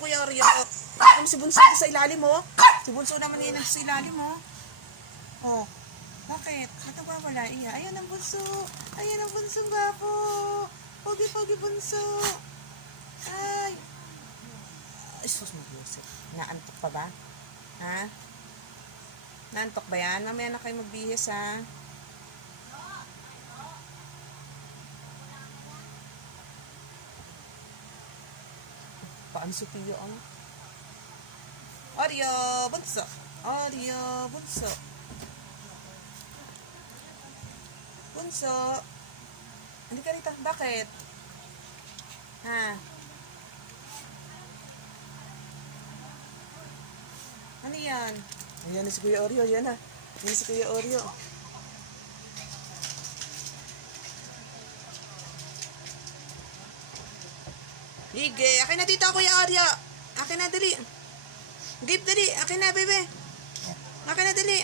niyo, Kuya Oreo. Ano si Bunso sa ilalim mo? Si Bunso naman yan sa ilalim mo. Oh. Bakit? Ito ba wala? Iya. Ayan ang Bunso. Ayan ang Bunso gwapo. Pogi-pogi Bunso. Ay. Ay, sus mo, Yusef. Naantok pa ba? Ha? Naantok ba yan? Mamaya na kayo magbihis, ha? Paano si Pio ang? Oreo, Bunso. Oreo, Bunso. Bunso. Hindi ka rito. Bakit? Ha? Ano yan? Ayan na si Kuya Oreo. Yan na. Yan si Kuya Oreo. Sige. Akin na dito, Kuya Oreo. Akin na, dali. Give, dali. Akin na, bebe. Akin na, dali.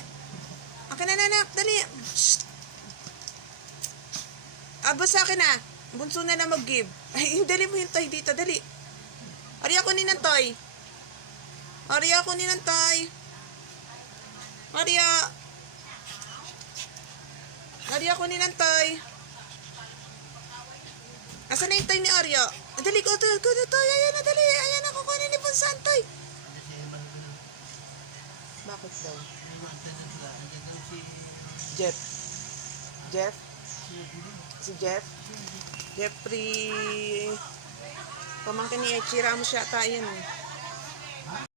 Akin na, nanak. Dali. Shh. Abos sa akin na. Bunso na na mag-give. Ay, dali mo yung toy dito. Dali. Oreo, kunin ng toy. Oreo, kunin ng toy. Oreo. Oreo, kunin ng toy. Asan na yung toy ni Oreo? Dali, go to toy. Ayan na, dali. Ayan na, kukunin ni Bunso ang toy. Bakit daw? Jeff. Jeff? Si Jeff? Jeffrey. Pamangkin ni Echira mo siya tayo.